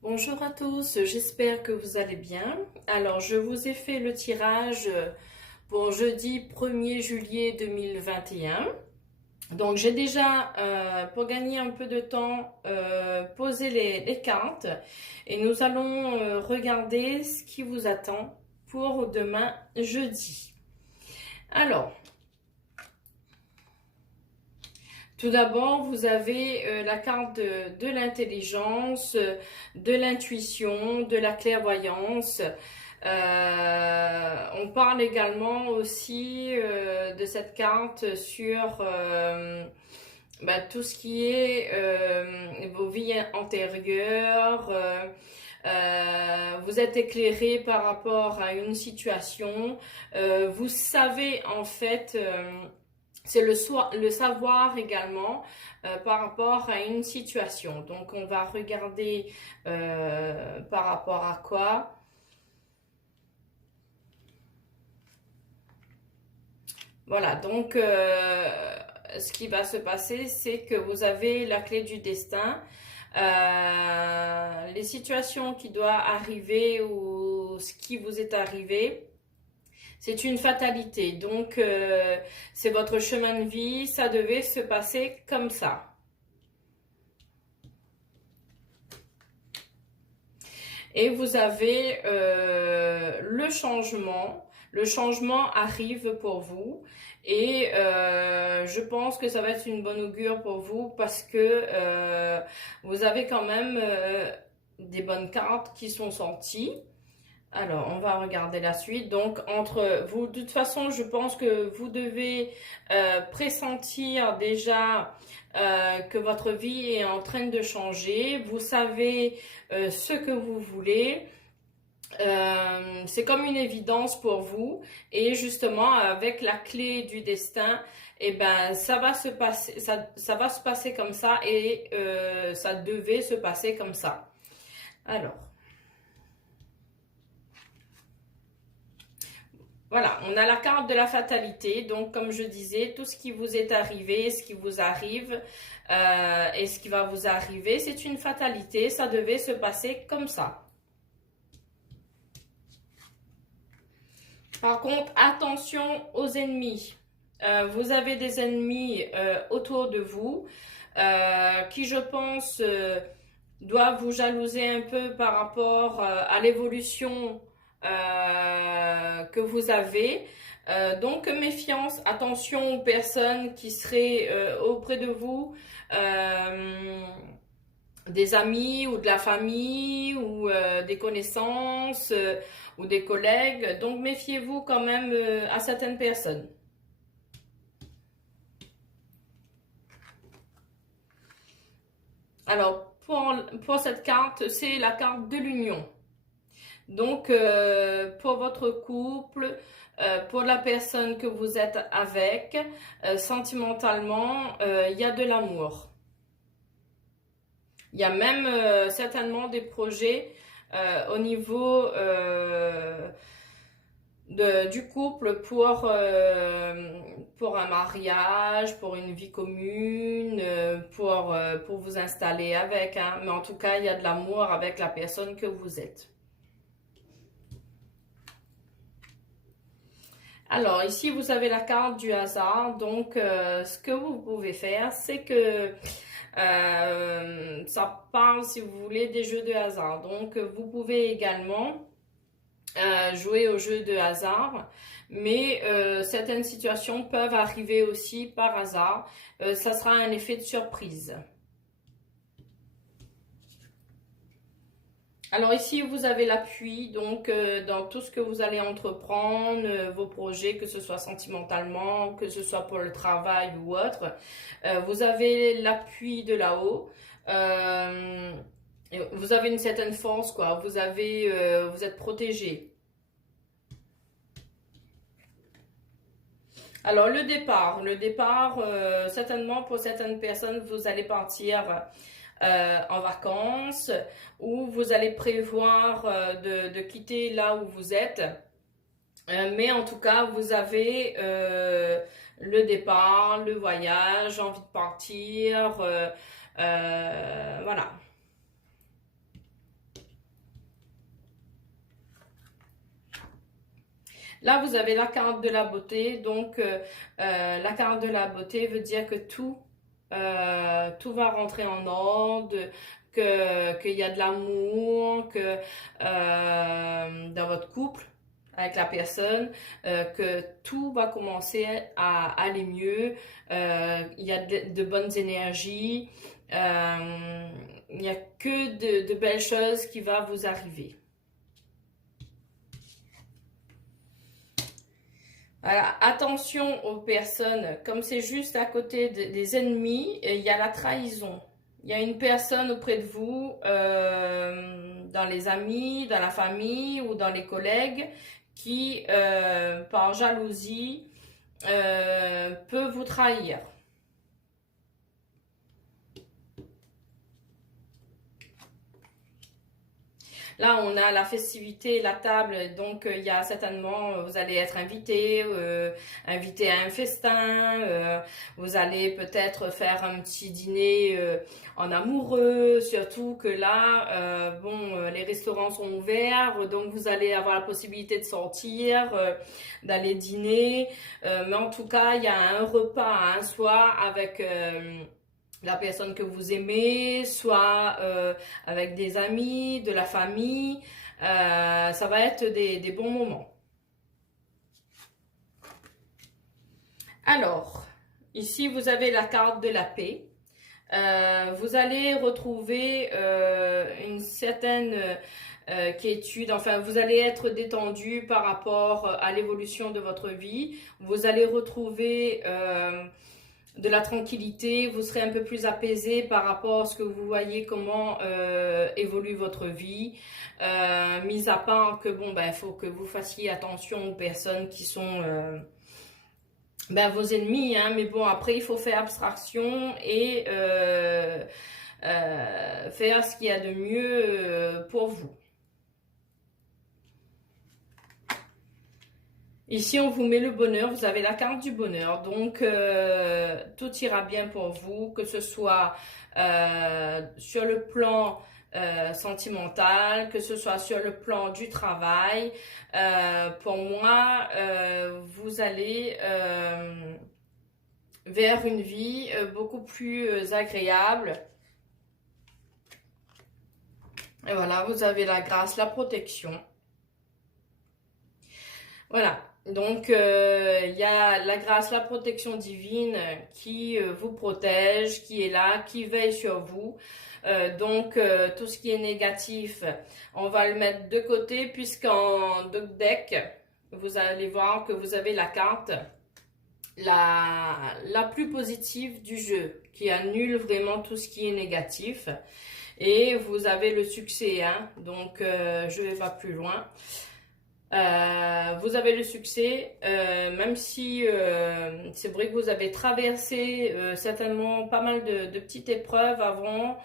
Bonjour à tous, j'espère que vous allez bien. Alors, je vous ai fait le tirage pour jeudi 1er juillet 2021. Donc, j'ai déjà, pour gagner un peu de temps, posé les cartes et nous allons regarder ce qui vous attend pour demain jeudi. Alors, tout d'abord, vous avez la carte de l'intelligence, de l'intuition, de la clairvoyance. On parle également aussi de cette carte sur tout ce qui est vos vies antérieures. Vous êtes éclairé par rapport à une situation. Vous savez en fait... c'est le savoir également par rapport à une situation. Donc, on va regarder par rapport à quoi. Voilà, donc ce qui va se passer, c'est que vous avez la clé du destin. Les situations qui doivent arriver ou ce qui vous est arrivé, c'est une fatalité. Donc, c'est votre chemin de vie. Ça devait se passer comme ça. Et vous avez le changement. Le changement arrive pour vous. Et je pense que ça va être une bonne augure pour vous parce que vous avez quand même des bonnes cartes qui sont sorties. Alors, on va regarder la suite. Donc, entre vous, de toute façon, je pense que vous devez pressentir déjà que votre vie est en train de changer. Vous savez ce que vous voulez. C'est comme une évidence pour vous. Et justement, avec la clé du destin, eh ben, ça va se passer, ça va se passer comme ça et ça devait se passer comme ça. Alors. Voilà, on a la carte de la fatalité. Donc, comme je disais, tout ce qui vous est arrivé, ce qui vous arrive et ce qui va vous arriver, c'est une fatalité. Ça devait se passer comme ça. Par contre, attention aux ennemis. Vous avez des ennemis autour de vous qui, je pense, doivent vous jalouser un peu par rapport à l'évolution que vous avez. Donc méfiance, attention aux personnes qui seraient auprès de vous, des amis ou de la famille ou des connaissances ou des collègues. Donc méfiez-vous quand même à certaines personnes. Alors pour cette carte, c'est la carte de l'union. Donc, pour votre couple, pour la personne que vous êtes avec, sentimentalement, il y a de l'amour. Il y a même certainement des projets au niveau du couple pour un mariage, pour une vie commune, pour vous installer avec. Hein. Mais en tout cas, il y a de l'amour avec la personne que vous êtes. Alors, ici, vous avez la carte du hasard. Donc, ce que vous pouvez faire, c'est que ça parle, si vous voulez, des jeux de hasard. Donc, vous pouvez également jouer aux jeux de hasard. Mais certaines situations peuvent arriver aussi par hasard. Ça sera un effet de surprise. Alors ici, vous avez l'appui, donc dans tout ce que vous allez entreprendre, vos projets, que ce soit sentimentalement, que ce soit pour le travail ou autre, vous avez l'appui de là-haut. Vous avez une certaine force, quoi. Vous êtes protégé. Alors le départ, certainement pour certaines personnes, vous allez partir en vacances ou vous allez prévoir de quitter là où vous êtes. Mais en tout cas, vous avez le départ, le voyage, envie de partir, voilà. Là, vous avez la carte de la beauté. Donc, la carte de la beauté veut dire que tout va rentrer en ordre, qu'il y a de l'amour, que dans votre couple avec la personne, que tout va commencer à aller mieux. Il y a de bonnes énergies. Il n'y a que de belles choses qui vont vous arriver. Voilà, attention aux personnes, comme c'est juste à côté des ennemis, il y a la trahison. Il y a une personne auprès de vous, dans les amis, dans la famille ou dans les collègues, qui, par jalousie, peut vous trahir. Là, on a la festivité, la table, donc il y a certainement, vous allez être invité à un festin, vous allez peut-être faire un petit dîner en amoureux, surtout que là, les restaurants sont ouverts, donc vous allez avoir la possibilité de sortir, d'aller dîner, mais en tout cas, il y a un repas, un soir avec la personne que vous aimez, soit avec des amis, de la famille. Ça va être des bons moments. Alors, ici, vous avez la carte de la paix. Vous allez retrouver une certaine quiétude, enfin vous allez être détendu par rapport à l'évolution de votre vie. Vous allez retrouver de la tranquillité, vous serez un peu plus apaisé par rapport à ce que vous voyez, comment évolue votre vie. Mis à part que il faut que vous fassiez attention aux personnes qui sont vos ennemis, hein, mais bon, après il faut faire abstraction et faire ce qu'il y a de mieux pour vous. Ici, on vous met le bonheur, vous avez la carte du bonheur, donc tout ira bien pour vous, que ce soit sur le plan sentimental, que ce soit sur le plan du travail. Pour moi, vous allez vers une vie beaucoup plus agréable. Et voilà, vous avez la grâce, la protection. Voilà. Donc, il y a la grâce, la protection divine qui vous protège, qui est là, qui veille sur vous. Donc, tout ce qui est négatif, on va le mettre de côté puisqu'en deck, vous allez voir que vous avez la carte la plus positive du jeu, qui annule vraiment tout ce qui est négatif. Et vous avez le succès, hein, donc je ne vais pas plus loin. Vous avez le succès, même si c'est vrai que vous avez traversé certainement pas mal de petites épreuves avant,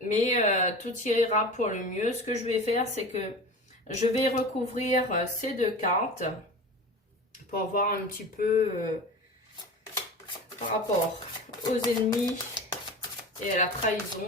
mais tout ira pour le mieux. Ce que je vais faire, c'est que je vais recouvrir ces deux cartes pour voir un petit peu par rapport aux ennemis et à la trahison.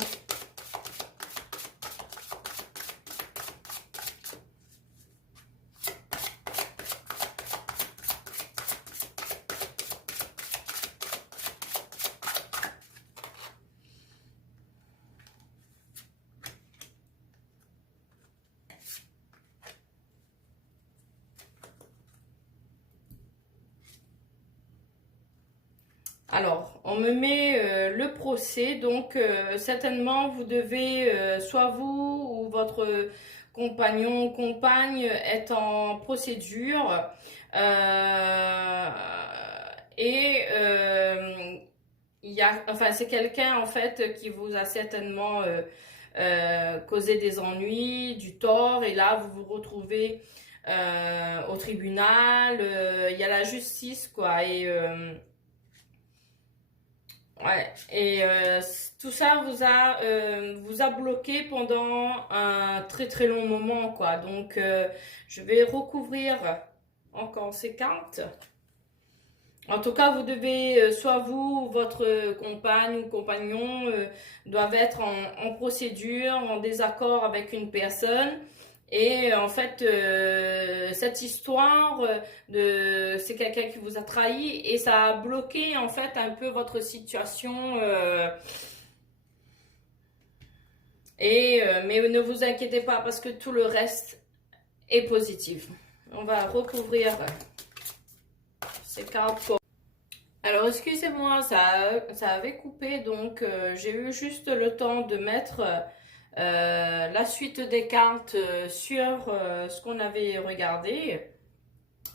Alors, on me met le procès, donc certainement vous devez, soit vous ou votre compagnon ou compagne, être en procédure et c'est quelqu'un en fait qui vous a certainement causé des ennuis, du tort, et là vous vous retrouvez au tribunal, il y a la justice quoi, et ouais, et tout ça vous a bloqué pendant un très très long moment, quoi. Donc, je vais recouvrir encore ces cartes. En tout cas, vous devez, soit vous ou votre compagne ou compagnon, doivent être en procédure, en désaccord avec une personne. Et en fait, cette histoire c'est quelqu'un qui vous a trahi et ça a bloqué en fait un peu votre situation. Mais ne vous inquiétez pas parce que tout le reste est positif. On va recouvrir ces cartes. Alors, excusez-moi, ça avait coupé, donc j'ai eu juste le temps de mettre la suite des cartes sur ce qu'on avait regardé.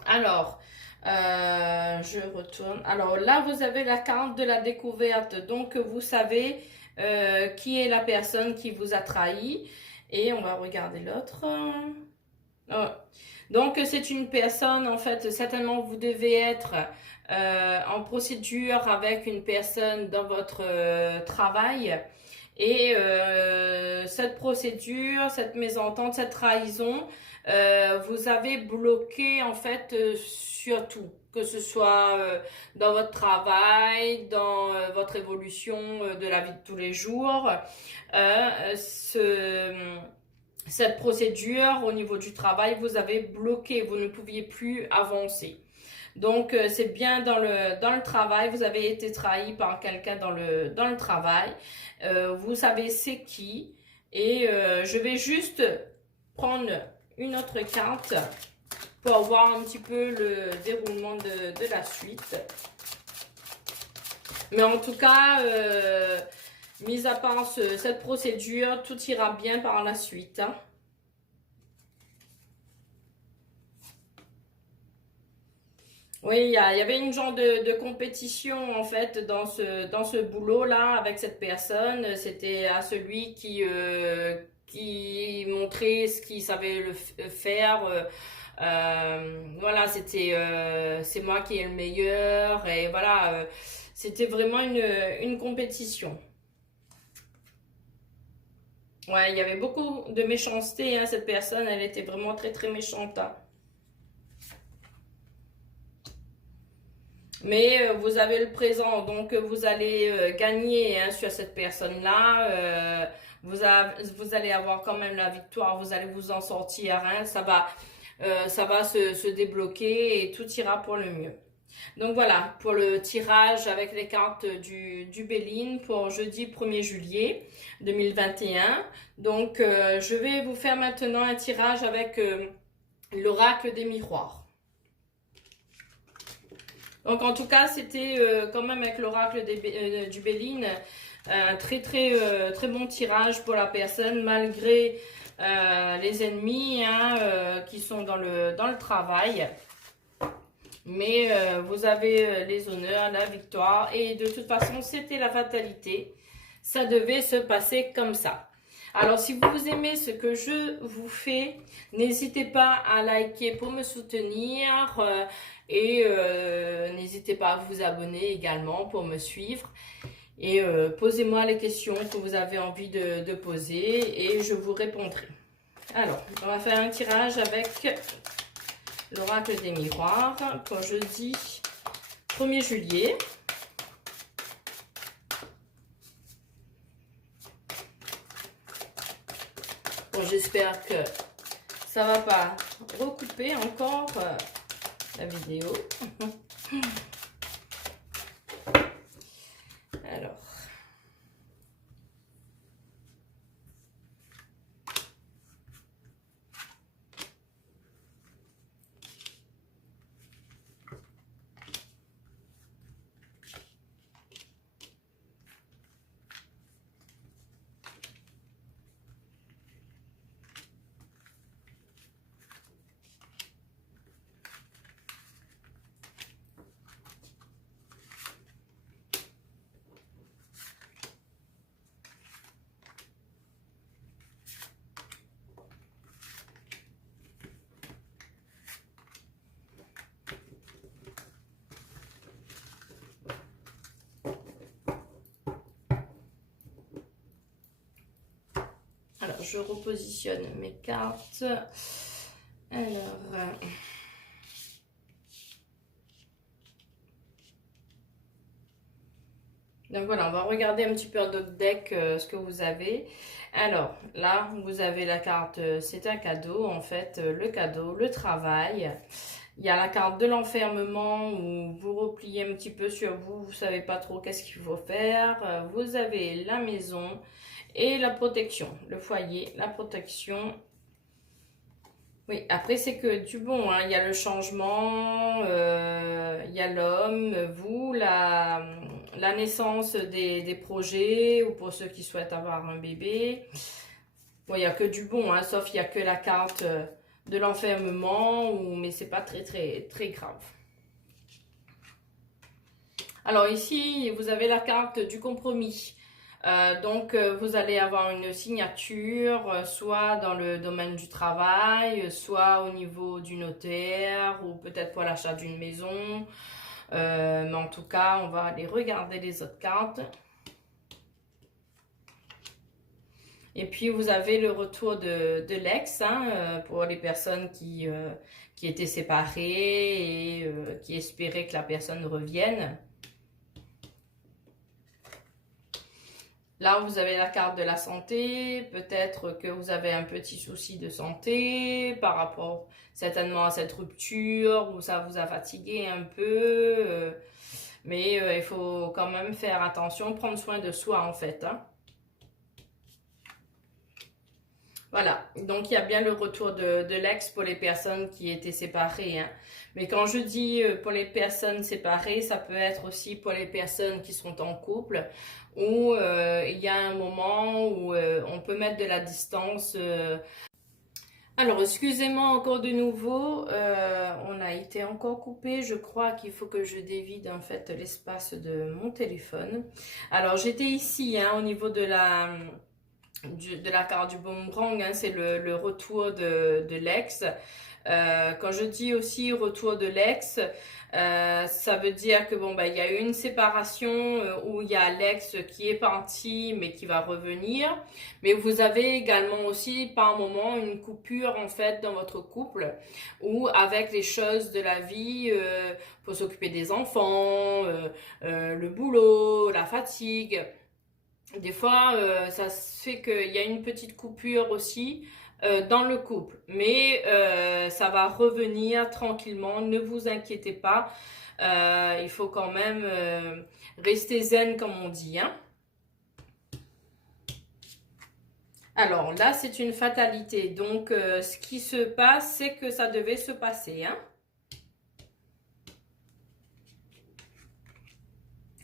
Alors, je retourne. Alors là, vous avez la carte de la découverte, donc vous savez qui est la personne qui vous a trahi. Et on va regarder l'autre. Oh. Donc, c'est une personne, en fait, certainement vous devez être en procédure avec une personne dans votre travail. Et cette procédure, cette mésentente, cette trahison, vous avez bloqué, en fait, sur tout. Que ce soit dans votre travail, dans votre évolution de la vie de tous les jours. Cette procédure au niveau du travail, vous avez bloqué, vous ne pouviez plus avancer. Donc, c'est bien dans le travail, vous avez été trahi par quelqu'un dans le travail. Vous savez c'est qui. Et je vais juste prendre une autre carte pour voir un petit peu le déroulement de la suite. Mais en tout cas, mis à part cette procédure, tout ira bien par la suite. Hein. Oui, il y avait une genre de compétition en fait dans ce boulot-là avec cette personne. C'était à celui qui montrait ce qu'il savait faire. Voilà, c'est moi qui est le meilleur. Et voilà, c'était vraiment une compétition. Ouais, il y avait beaucoup de méchanceté, hein, cette personne, elle était vraiment très très méchante. Hein. Mais vous avez le présent, donc vous allez gagner hein, sur cette personne-là. Vous allez avoir quand même la victoire, vous allez vous en sortir. Hein, ça va se débloquer et tout ira pour le mieux. Donc voilà, pour le tirage avec les cartes du Béline pour jeudi 1er juillet 2021. Donc je vais vous faire maintenant un tirage avec l'oracle des miroirs. Donc en tout cas, c'était quand même avec l'oracle du Béline un très bon tirage pour la personne malgré les ennemis hein, qui sont dans le travail. Mais vous avez les honneurs, la victoire et de toute façon, c'était la fatalité. Ça devait se passer comme ça. Alors, si vous aimez ce que je vous fais, n'hésitez pas à liker pour me soutenir et n'hésitez pas à vous abonner également pour me suivre. Et posez-moi les questions que vous avez envie de poser et je vous répondrai. Alors, on va faire un tirage avec l'oracle des miroirs pour jeudi 1er juillet. Bon, j'espère que ça va pas recouper encore la vidéo. Alors. Alors, je repositionne mes cartes. Alors, Donc voilà, on va regarder un petit peu en d'autres deck ce que vous avez. Alors là, vous avez la carte, c'est un cadeau en fait, le cadeau, le travail. Il y a la carte de l'enfermement où vous repliez un petit peu sur vous, vous savez pas trop qu'est-ce qu'il faut faire. Vous avez la maison et la protection, le foyer, la protection. Oui, après c'est que du bon, hein. Il y a le changement, il y a l'homme, vous, la naissance des projets ou pour ceux qui souhaitent avoir un bébé. Bon, il n'y a que du bon, hein, sauf il n'y a que la carte de l'enfermement, mais c'est pas très grave. Alors ici, vous avez la carte du compromis. Donc, vous allez avoir une signature, soit dans le domaine du travail, soit au niveau du notaire, ou peut-être pour l'achat d'une maison. Mais en tout cas, on va aller regarder les autres cartes. Et puis, vous avez le retour de l'ex, hein, pour les personnes qui étaient séparées et qui espéraient que la personne revienne. Là, vous avez la carte de la santé. Peut-être que vous avez un petit souci de santé par rapport certainement à cette rupture ou ça vous a fatigué un peu. Mais il faut quand même faire attention, prendre soin de soi en fait, hein. Voilà, donc il y a bien le retour de l'ex pour les personnes qui étaient séparées, hein. Mais quand je dis pour les personnes séparées, ça peut être aussi pour les personnes qui sont en couple, où il y a un moment où on peut mettre de la distance. Alors, excusez-moi encore de nouveau, on a été encore coupé. Je crois qu'il faut que je dévide en fait l'espace de mon téléphone. Alors, j'étais ici, hein, au niveau de la carte du boomerang, hein, c'est le retour de l'ex. Quand je dis aussi retour de l'ex, ça veut dire que bon bah il y a eu une séparation où il y a l'ex qui est parti mais qui va revenir, mais vous avez également aussi par moment une coupure en fait dans votre couple où avec les choses de la vie, faut s'occuper des enfants, le boulot, la fatigue. Des fois, ça se fait qu'il y a une petite coupure aussi dans le couple. Mais ça va revenir tranquillement, ne vous inquiétez pas. Il faut quand même rester zen comme on dit, hein. Alors là, c'est une fatalité. Donc, ce qui se passe, c'est que ça devait se passer, hein.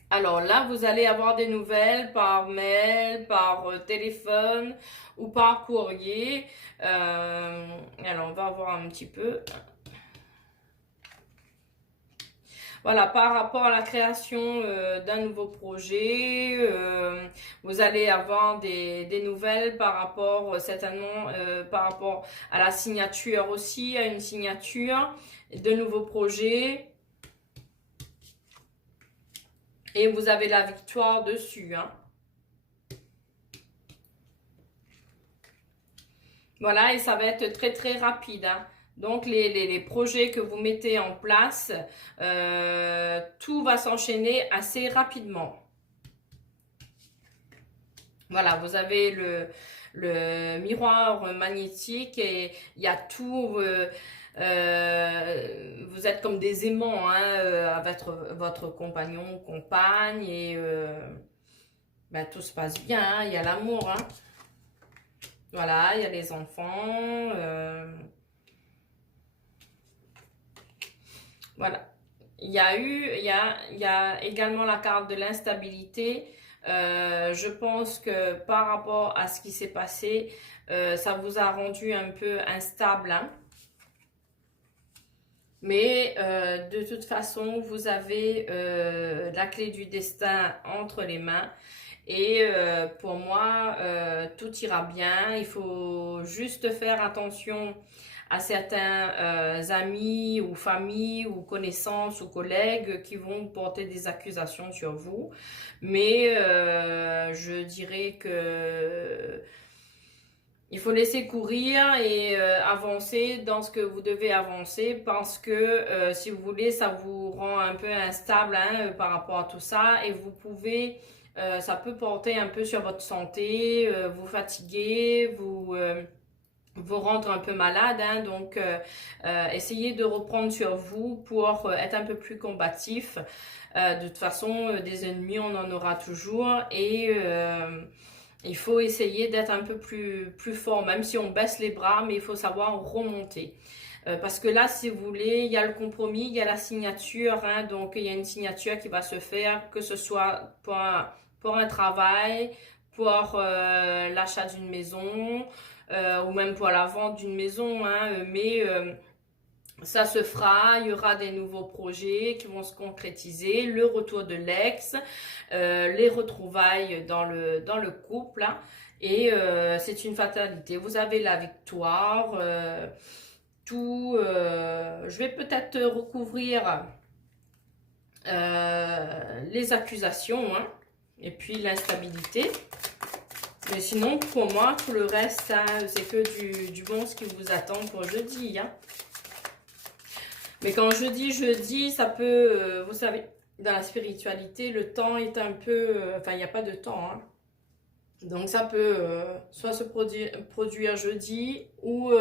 Alors là, vous allez avoir des nouvelles par mail, par téléphone ou par courrier. Alors, on va voir un petit peu. Voilà, par rapport à la création d'un nouveau projet, vous allez avoir des nouvelles par rapport, certainement, par rapport à la signature aussi, à une signature de nouveaux projets. Et vous avez la victoire dessus, hein. Voilà, et ça va être très rapide, hein. Donc, les projets que vous mettez en place, tout va s'enchaîner assez rapidement. Voilà, vous avez le miroir magnétique et il y a tout. Vous êtes comme des aimants, hein, avec votre compagnon, compagne et ben, tout se passe bien, hein, il y a l'amour, hein. Voilà, il y a les enfants. Voilà. Il y a également la carte de l'instabilité. Je pense que par rapport à ce qui s'est passé, ça vous a rendu un peu instable, hein. Mais de toute façon, vous avez la clé du destin entre les mains. Et pour moi, tout ira bien. Il faut juste faire attention à certains amis ou familles ou connaissances ou collègues qui vont porter des accusations sur vous. Mais je dirais que il faut laisser courir et avancer dans ce que vous devez avancer parce que si vous voulez, ça vous rend un peu instable hein, par rapport à tout ça et vous pouvez, ça peut porter un peu sur votre santé, vous fatiguer, vous rendre un peu malade, hein, donc essayez de reprendre sur vous pour être un peu plus combatif. De toute façon, des ennemis, on en aura toujours et il faut essayer d'être un peu plus fort, même si on baisse les bras, mais il faut savoir remonter. Parce que là, si vous voulez, il y a le compromis, il y a la signature, hein, donc il y a une signature qui va se faire, que ce soit pour un travail, pour l'achat d'une maison, ou même pour la vente d'une maison, hein, mais ça se fera, il y aura des nouveaux projets qui vont se concrétiser, le retour de l'ex, les retrouvailles dans le couple, hein, et c'est une fatalité. Vous avez la victoire, je vais peut-être recouvrir les accusations, hein, et puis l'instabilité. Mais sinon, pour moi, tout le reste, hein, c'est que du bon ce qui vous attend pour jeudi, hein. Mais quand je dis jeudi, ça peut, vous savez, dans la spiritualité, le temps est un peu, enfin, il n'y a pas de temps, hein. Donc ça peut soit se produire jeudi ou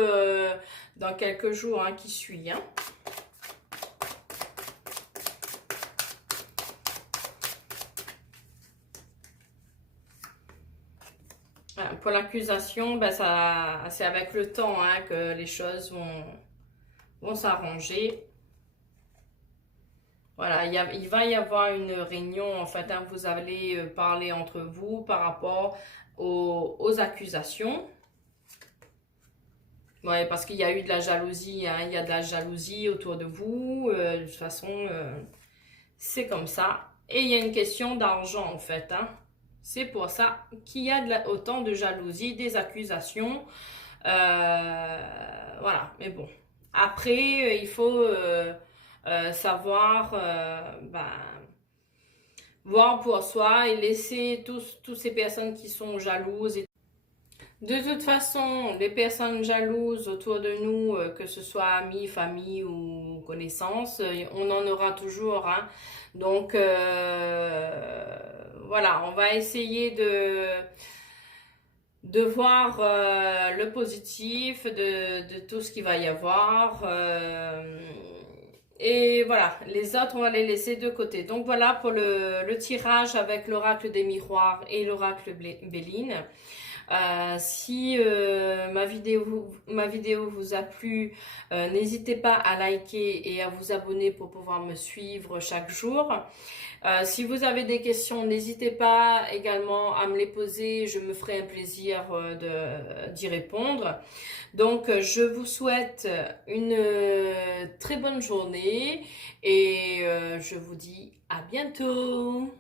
dans quelques jours hein, qui suivent, hein. Pour l'accusation, ben c'est avec le temps hein, que les choses vont s'arranger. Voilà, il va y avoir une réunion, en fait, hein, vous allez parler entre vous par rapport aux accusations. Ouais, parce qu'il y a eu de la jalousie, hein, il y a de la jalousie autour de vous, de toute façon, c'est comme ça. Et il y a une question d'argent, en fait, hein. C'est pour ça qu'il y a autant de jalousie, des accusations, voilà, mais bon. Après, il faut savoir voir pour soi et laisser toutes ces personnes qui sont jalouses. De toute façon, les personnes jalouses autour de nous, que ce soit amis, famille ou connaissances, on en aura toujours, hein. Donc, voilà, on va essayer de voir le positif de tout ce qu'il va y avoir. Et voilà, les autres, on va les laisser de côté. Donc voilà pour le tirage avec l'oracle des miroirs et l'oracle Béline. Si ma vidéo vous a plu, n'hésitez pas à liker et à vous abonner pour pouvoir me suivre chaque jour. Si vous avez des questions, n'hésitez pas également à me les poser, je me ferai un plaisir d'y répondre. Donc, je vous souhaite une très bonne journée et je vous dis à bientôt.